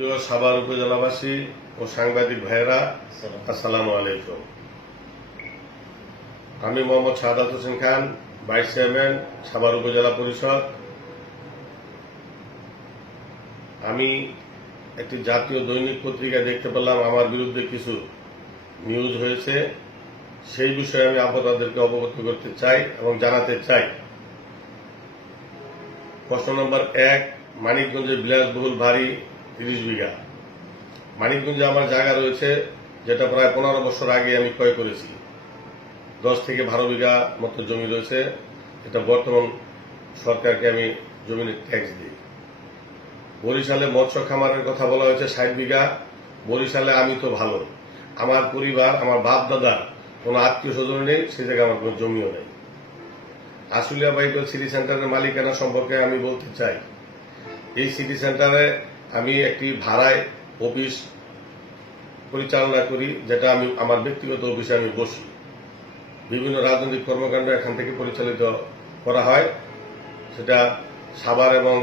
প্রিয় সাভার উপজেলাবাসী ও সাংবাদিক ভাইয়েরা, আসসালামু আলাইকুম। আমি মোহাম্মদ শাহাদাত হোসেন খান, ভাইস চেয়ারম্যান, সাভার উপজেলা পরিষদ। আমি একটি জাতীয় দৈনিক পত্রিকা দেখতে পেলাম আমার বিরুদ্ধে কিছু নিউজ হয়েছে। সেই বিষয়ে আমি আপনাদেরকে অবগত করতে চাই এবং জানাতে চাই। প্রশ্ন নম্বর 1, মানিকগঞ্জে বিলাসবহুল বাড়ি 30 বিঘা। মানিকগঞ্জে আমার জায়গা রয়েছে, যেটা প্রায় 15 বছর আগে আমি ক্রয় করেছি। 10 থেকে 12 বিঘা মতো জমি রয়েছে। এটা বর্তমান সরকারকে আমি জমির ট্যাক্স দিই। বরিশালে মৎস্য খামারের কথা বলা হয়েছে 60 বিঘা। বরিশালে আমি তো ভালো, আমার পরিবার, আমার বাপ দাদা, কোনো আত্মীয় স্বজন নেই, সে জায়গায় আমার কোনো জমিও নেই। আশুলিয়া বাইপাস সিটি সেন্টারের মালিকানা সম্পর্কে আমি বলতে চাই। এই সিটি সেন্টারে আমি একটি ভাড়ায় অফিস পরিচালনা করি, যেটা আমি আমার ব্যক্তিগত অফিসে আমি বসি। বিভিন্ন রাজনৈতিক কর্মকাণ্ড এখান থেকে পরিচালিত করা হয়, সেটা সাভার এবং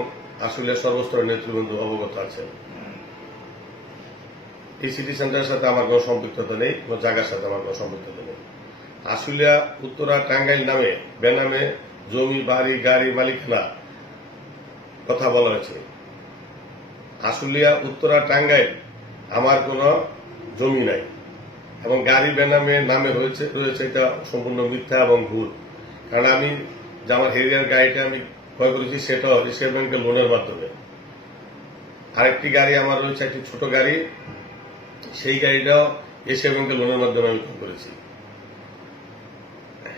আশুলিয়ার সর্বস্তরের নেতৃবৃন্দ অবগত আছে। এই সিটি সেন্টারের সাথে আমার কোনো সম্পৃক্ততা নেই, কোনো জায়গার সাথে আমার কোনো সম্পৃক্ততা নেই। আশুলিয়া উত্তরা টাঙ্গাইল নামে বেনামে জমি, বাড়ি, গাড়ি মালিকানা কথা বলা হয়েছে। আশুলিয়া উত্তরা টাঙ্গাইল আমার কোনো জমি নাই এবং গাড়ি বেনামে নামে রয়েছে, এটা সম্পূর্ণ মিথ্যা এবং ভুল। কারণ আমি যে আমার হেরিয়ার গাড়িটা আমি ক্রয় করেছি, সেটা রিজার্ভ ব্যাংকের লোনের মাধ্যমে। আরেকটি গাড়ি আমার রয়েছে, একটি ছোট গাড়ি, সেই গাড়িটাও এশিয়া ব্যাংকের লোনের মাধ্যমে আমি ক্রয় করেছি।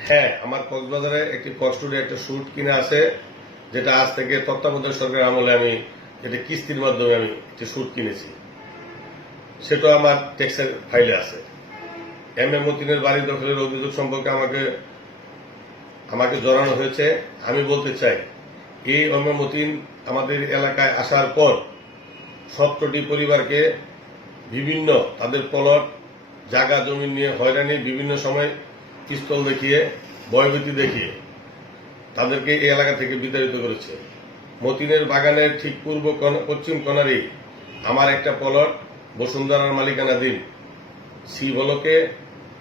হ্যাঁ, আমার কক্সবাজারে একটি কস্টুডি একটা স্যুট কিনে আছে, যেটা আজ থেকে তত্ত্বাবধায়ক সরকারের আমলে আমি এটা কিস্তির মাধ্যমে আমি একটি স্যুট কিনেছি, সেটা আমার ট্যাক্সের ফাইলে আছে। এম এ মতিনের বাড়ি দখলের অভিযোগ সম্পর্কে আমাকে জড়ানো হয়েছে। আমি বলতে চাই, এই এম এ মতিন আমাদের এলাকায় আসার পর 17টি পরিবারকে বিভিন্ন তাদের প্লট, জায়গা জমি নিয়ে হয়রানি, বিভিন্ন সময় পিস্তল দেখিয়ে, ভয়ভীতি দেখিয়ে তাদেরকে এই এলাকা থেকে বিতাড়িত করেছে। মতিনের বাগানের ঠিক পশ্চিম কোণারই আমার একটা প্লট বসুন্ধরার মালিকানাধীন সি ব্লকে,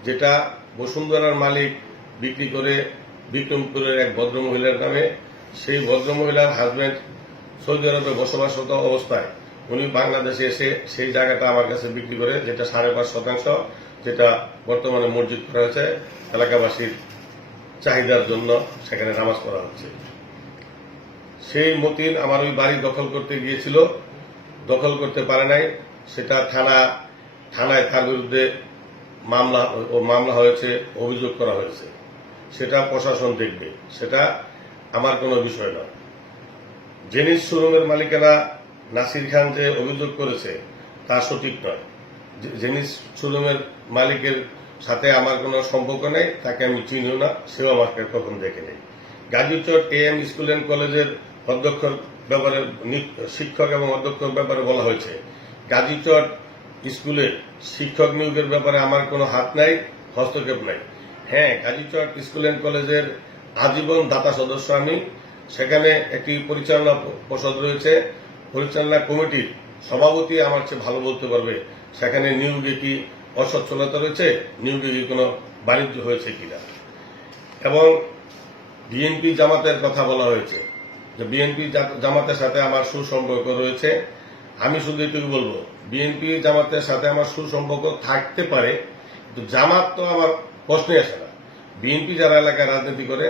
যেটা বসুন্ধরার মালিক বিক্রি করে বিক্রমপুরের এক ভদ্রমহিলার নামে। সেই ভদ্রমহিলার হাজব্যান্ড সৌদি আরবে বসবাসরত অবস্থায় উনি বাংলাদেশে এসে সেই জায়গাটা আমার কাছে বিক্রি করে, যেটা 5.5%, যেটা বর্তমানে মসজিদ করা হয়েছে। এলাকাবাসীর চাহিদার জন্য সেখানে নামাজ পড়া হচ্ছে। সেই মতিন আমার ওই বাড়ি দখল করতে গিয়েছিল, দখল করতে পারে নাই। সেটা থানায় তার বিরুদ্ধে মামলা হয়েছে, অভিযোগ করা হয়েছে। সেটা প্রশাসন দেখবে, সেটা আমার কোনো বিষয় না। জেনিস শোরুমের মালিকানা নাসির খান যে অভিযোগ করেছে, তা সঠিক নয়। জেনিস শোরুমের মালিকের সাথে আমার কোনো সম্পর্ক নেই, তাকে আমি চিনিও না, সেও আমাকে কখন দেখে নেই। গাজীচর AM স্কুল অ্যান্ড কলেজের অধ্যক্ষর ব্যাপারে, শিক্ষক এবং অধ্যক্ষর ব্যাপারে বলা হয়েছে। গাজীচর স্কুলের শিক্ষক নিয়োগের ব্যাপারে আমার কোনো হাত নাই, হস্তক্ষেপ নাই। হ্যাঁ, গাজীচর স্কুল অ্যান্ড কলেজের আজীবন দাতা সদস্য আমি। সেখানে একটি পরিচালনা পর্ষদ রয়েছে, পরিচালনা কমিটির সভাপতি আমার চেয়ে ভালো বলতে পারবে সেখানে নিয়োগে কি অসচ্ছলতা রয়েছে, নিয়োগে কি কোনো বাণিজ্য হয়েছে কিনা। এবং বিএনপি জামাতের কথা বলা হয়েছে, যে বিএনপি জামাতের সাথে আমার সুসম্পর্ক রয়েছে। আমি শুধু এটুকু বলবো, বিএনপি জামাতের সাথে আমার সুসম্পর্ক থাকতে পারে, কিন্তু জামাত তো আমার প্রশ্নে আসে না। বিএনপি যারা এলাকায় রাজনীতি করে,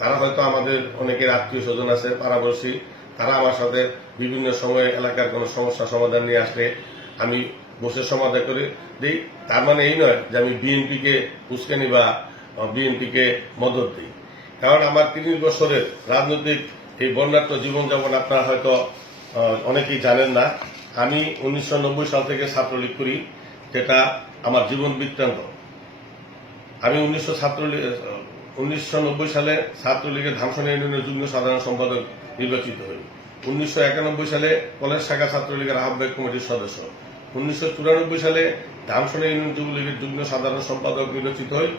তারা হয়তো আমাদের অনেকের আত্মীয় স্বজন আছে, পাড়াপড়শি, তারা আমার সাথে বিভিন্ন সময়ে এলাকার কোনো সমস্যা সমাধান নিয়ে আসলে আমি বসে সমাধান করে দিই। তার মানে এই নয় যে আমি বিএনপিকে উস্কানি বা বিএনপিকে মদত দিই। কারণ আমার 30 বছরের রাজনৈতিক এই বর্ণাঢ্য জীবনযাপন আপনারা হয়তো অনেকেই জানেন না। আমি 1990 সাল থেকে ছাত্রলীগ করি, যেটা আমার জীবন বৃত্তান্ত। আমি 1990 সালে ছাত্রলীগের ধামসনা ইউনিয়নের যুগ্ম সাধারণ সম্পাদক নির্বাচিত হই। 1991 সালে কলেজ শাখা ছাত্রলীগের আহ্বায়ক কমিটির সদস্য। 1994 সালে ধামসনা ইউনিয়ন যুবলীগের যুগ্ম সাধারণ সম্পাদক নির্বাচিত হই।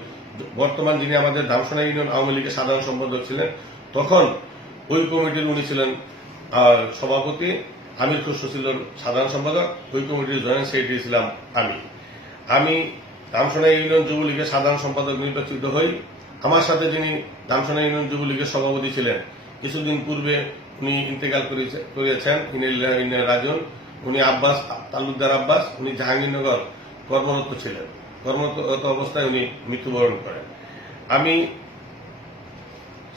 বর্তমান যিনি আমাদের ধামসনা ইউনিয়ন আওয়ামী লীগের সাধারণ সম্পাদক ছিলেন, তখন ওই কমিটির উনি ছিলেন সভাপতি আমির খুসরো ছিলেন সাধারণ সম্পাদক, ওই কমিটির জয়েন্ট সেক্রেটারি ছিলাম আমি দামসোনা ইউনিয়ন যুবলীগের সাধারণ সম্পাদক নির্বাচিত হই। আমার সাথে যিনি দামসোনা ইউনিয়ন যুবলীগের সভাপতি ছিলেন, কিছুদিন পূর্বে উনি ইন্তেকাল করেছেন, ইন্দিরা রাজন, উনি আব্বাস তালুকদার আব্বাস, উনি জাহাঙ্গীরনগর কর্মরত ছিলেন। কর্মরত অবস্থায় উনি মৃত্যুবরণ করেন। আমি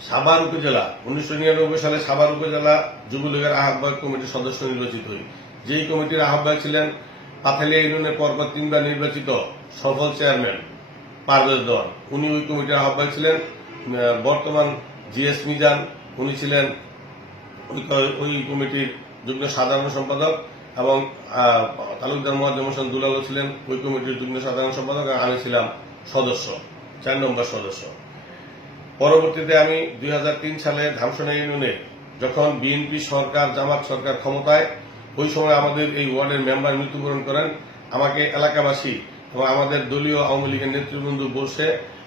সাভার উপজেলা 1999 সালে সাভার উপজেলা যুবলীগের আহ্বায়ক কমিটির সদস্য নির্বাচিত হই। যেই কমিটির আহ্বায়ক ছিলেন পাথালিয়া ইউনিয়নের পরপর 3বার নির্বাচিত সফল চেয়ারম্যান পারভেজ দেওয়ান, উনি ওই কমিটির আহ্বায়ক ছিলেন। বর্তমান জিএস মিজান, উনি ছিলেন ওই কমিটির যুগ্ম সাধারণ সম্পাদক, এবং তালুকদার মোয়াজ্জেম হোসেন দুলালও ছিলেন ওই কমিটির যুগ্ম সাধারণ সম্পাদক, আর আমি ছিলাম সদস্য, 4 নম্বর সদস্য। পরবর্তীতে আমি 2003 সালে ধামসোনা ইউনিয়নে যখন বিএনপি সরকার, জামাত সরকার ক্ষমতায়, ওই সময় আমাদের এই ওয়ার্ডের মেম্বার মৃত্যুবরণ করেন। আমাকে এলাকাবাসী এবং আমাদের দলীয় আওয়ামী লীগের নেতৃবৃন্দ বসে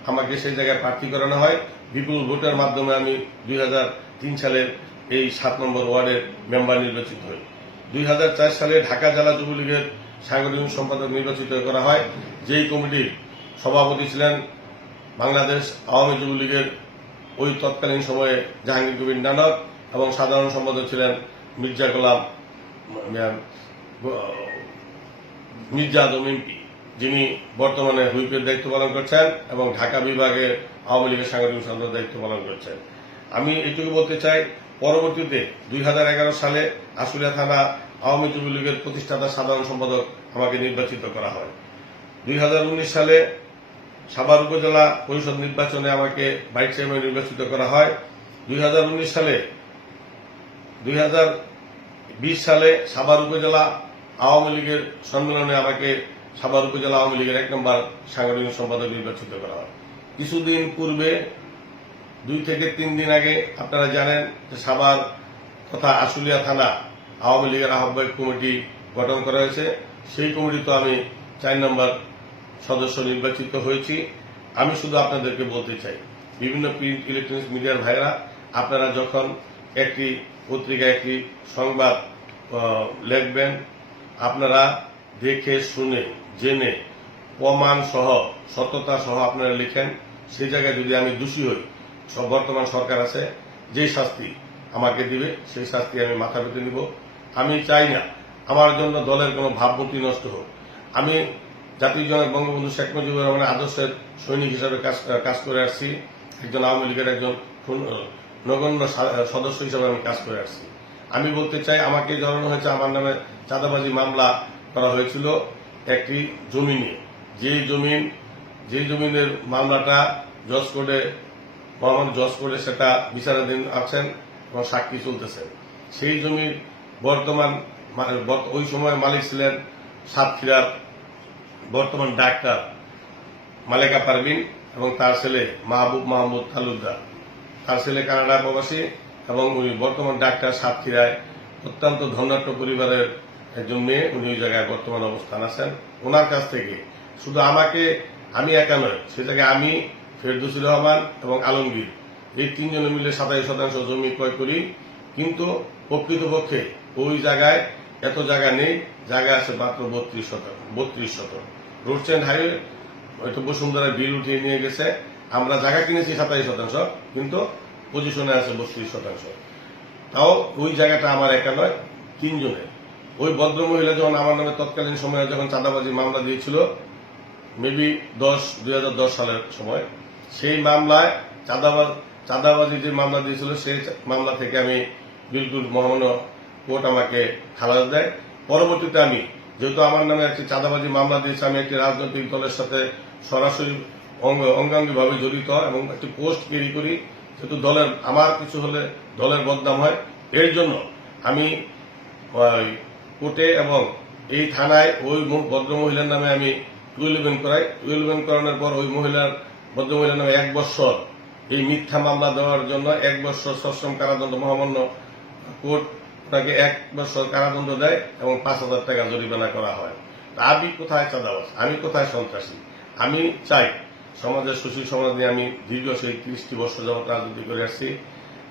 আমাকে সেই জায়গায় প্রার্থী করানো হয়। বিপুল ভোটের মাধ্যমে আমি 2003 সালের এই 7 নম্বর ওয়ার্ডের মেম্বার নির্বাচিত হই। 2004 সালে ঢাকা জেলা যুবলীগের সাংগঠনিক সম্পাদক নির্বাচিত করা হয়। যেই কমিটির সভাপতি ছিলেন বাংলাদেশ আওয়ামী যুবলীগের ওই তৎকালীন সময়ে জাহাঙ্গীর কবির নানক, এবং সাধারণ সম্পাদক ছিলেন মির্জা গোলাম মির্জা আজম এমপি, যিনি বর্তমানে হুইপের দায়িত্ব পালন করছেন এবং ঢাকা বিভাগের আওয়ামী লীগের সাংগঠনিক সম্পাদকের দায়িত্ব পালন করছেন। আমি এটুকু বলতে চাই, পরবর্তীতে 2011 সালে আশুলিয়া থানা আওয়ামী যুবলীগের প্রতিষ্ঠাতা সাধারণ সম্পাদক আমাকে নির্বাচিত করা হয়। 2019 সালে সাভার উপজেলা পরিষদ নির্বাচনে আমাকে ভাইস চেয়ারম্যান নির্বাচিত করা হয়। 2020 সালে সাভার উপজেলা আওয়ামী লীগের সম্মেলনে আমাকে সাভার উপজেলা আওয়ামী লীগের 1 নম্বর সাংগঠনিক সম্পাদক নির্বাচিত করা হয়। কিছুদিন পূর্বে 2 থেকে 3 দিন আগে আপনারা জানেন যে সাভার তথা আশুলিয়া থানা আওয়ামী লীগের আহ্বায়ক কমিটি গঠন করা হয়েছে। সেই কমিটিতে আমি 4 নম্বর সদস্য নির্বাচিত হয়েছি। আমি শুধু আপনাদেরকে বলতে চাই, বিভিন্ন প্রিন্ট ইলেকট্রনিক্স মিডিয়ার ভাইরা, আপনারা যখন একটি পত্রিকায় একটি সংবাদ লিখবেন, আপনারা দেখে শুনে জেনে প্রমাণ সহ সত্যতা সহ আপনারা লিখেন। সেই জায়গায় যদি আমি দোষী হই, বর্তমান সরকার আছে, যে শাস্তি আমাকে দিবে সেই শাস্তি আমি মাথা পেতে নিব। আমি চাই না আমার জন্য দলের কোনো ভাবমূর্তি নষ্ট হোক। আমি জাতির জনক বঙ্গবন্ধু শেখ মুজিবুর রহমানের আদর্শের সৈনিক হিসাবে কাজ করে আসছি। একজন আওয়ামী লীগের একজন নগণ্য সদস্য হিসাবে আমি কাজ করে আসছি। আমি বলতে চাই, আমাকে জানানো হয়েছে আমার নামে চাঁদাবাজি মামলা করা হয়েছিল একটি জমি নিয়ে। যেই জমিনের মামলাটা জজ কোর্টে সেটা বিচারাধীন আছেন এবং সাক্ষী চলতেছে। সেই জমির বর্তমান ওই সময় মালিক ছিলেন সাতক্ষীরার বর্তমান ডাক্তার মালেকা পারভিন এবং তার ছেলে মাহবুব মাহমুদ তালুকদার। তার ছেলে কানাডা প্রবাসী এবং উনি বর্তমান ডাক্তার সাতক্ষীরায় অত্যন্ত ধনাঢ্য পরিবারের একজন মেয়ে। উনি ওই জায়গায় বর্তমান অবস্থান আছেন। ওনার কাছ থেকে শুধু আমি একা নয়, সে জায়গায় আমি, ফেরদৌসুর রহমান এবং আলমগীর, এই 3 জনে মিলে 27% জমি ক্রয় করি। কিন্তু প্রকৃতপক্ষে ওই জায়গায় এত জায়গা নেই, জায়গা আছে মাত্র 32 শতক। রোড অ্যান্ড হাইওয়ে হয়তো বসুন্ধরা বিল উঠিয়ে নিয়ে গেছে। আমরা জায়গা কিনেছি 27%, কিন্তু পজিশনে আছে 32%। তাও ওই জায়গাটা আমার একা নয়, 3 জনের। ওই ভদ্রমহিলা যখন আমার নামে তৎকালীন সময়ে যখন চাঁদাবাজি মামলা দিয়েছিল, মেবি 2010 সালের সময়, সেই মামলায় চাঁদাবাজি যে মামলা দিয়েছিল, সেই মামলা থেকে আমি বিলকুল মহামান্য কোর্ট আমাকে খালাস দেয়। পরবর্তীতে আমি যেহেতু আমার নামে একটি চাঁদাবাজি মামলা দিয়েছে, আমি একটি রাজনৈতিক দলের সাথে সরাসরি অঙ্গাঙ্গিভাবে জড়িত এবং একটি পোস্ট ক্যারি করি, যেহেতু আমার কিছু হলে দলের বদনাম হয়, এর জন্য আমি কোর্টে এবং এই থানায় ওই ভদ্রমহিলার নামে আমি 12 করাই। 12 করানোর পর ওই ভদ্রমহিলার নামে 1 বছর এই মিথ্যা মামলা দেওয়ার জন্য 1 বছর সশ্রম কারাদণ্ড মহামান্য কোর্ট তাকে 1 বছর কারাদণ্ড দেয় এবং 5,000 টাকা জরিমানা করা হয়। আমি কোথায় চাঁদাবাজ, আমি কোথায় সন্ত্রাসী? আমি চাই সমাজের সুশীল সমাজ নিয়ে আমি দীর্ঘ সেই 30টি বছর যাবত রাজনীতি করে আসছি।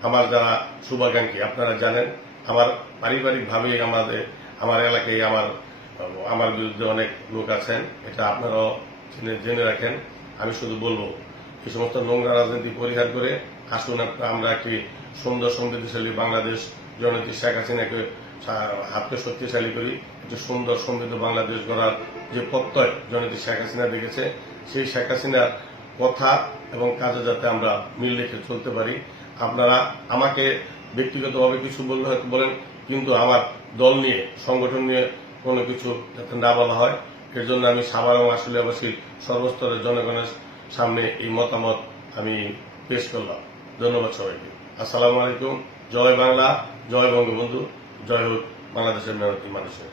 আমার যারা শুভাকাঙ্ক্ষী আপনারা জানেন, আমার পারিবারিকভাবেই আমার এলাকায় আমার বিরুদ্ধে অনেক লোক আছেন, এটা আপনারাও জেনে রাখেন। আমি শুধু বলবো এই সমস্ত নোংরা রাজনীতি পরিহার করে আসুন আমরা একটি সুন্দর সমৃদ্ধশালী বাংলাদেশ জননেত্রী শেখ হাসিনাকে হাতকে শক্তিশালী করি। একটি সুন্দর সমৃদ্ধ বাংলাদেশ গড়ার যে প্রত্যয় জননেত্রী শেখ হাসিনা দেখেছে, সেই শেখ হাসিনার কথা এবং কাজে যাতে আমরা মিল রেখে চলতে পারি। আপনারা আমাকে ব্যক্তিগতভাবে কিছু বললে হয়তো বলেন, কিন্তু আমার দল নিয়ে সংগঠন নিয়ে কোনো কিছু যাতে না বলা হয়, এর জন্য আমি সাভার এবং আশুলিয়াবাসীর সর্বস্তরের জনগণের সামনে এই মতামত আমি পেশ করলাম। ধন্যবাদ সবাইকে। আসসালামু আলাইকুম। জয় বাংলা, জয় বঙ্গবন্ধু, জয় হোক বাংলাদেশের মেহনতি মানুষের।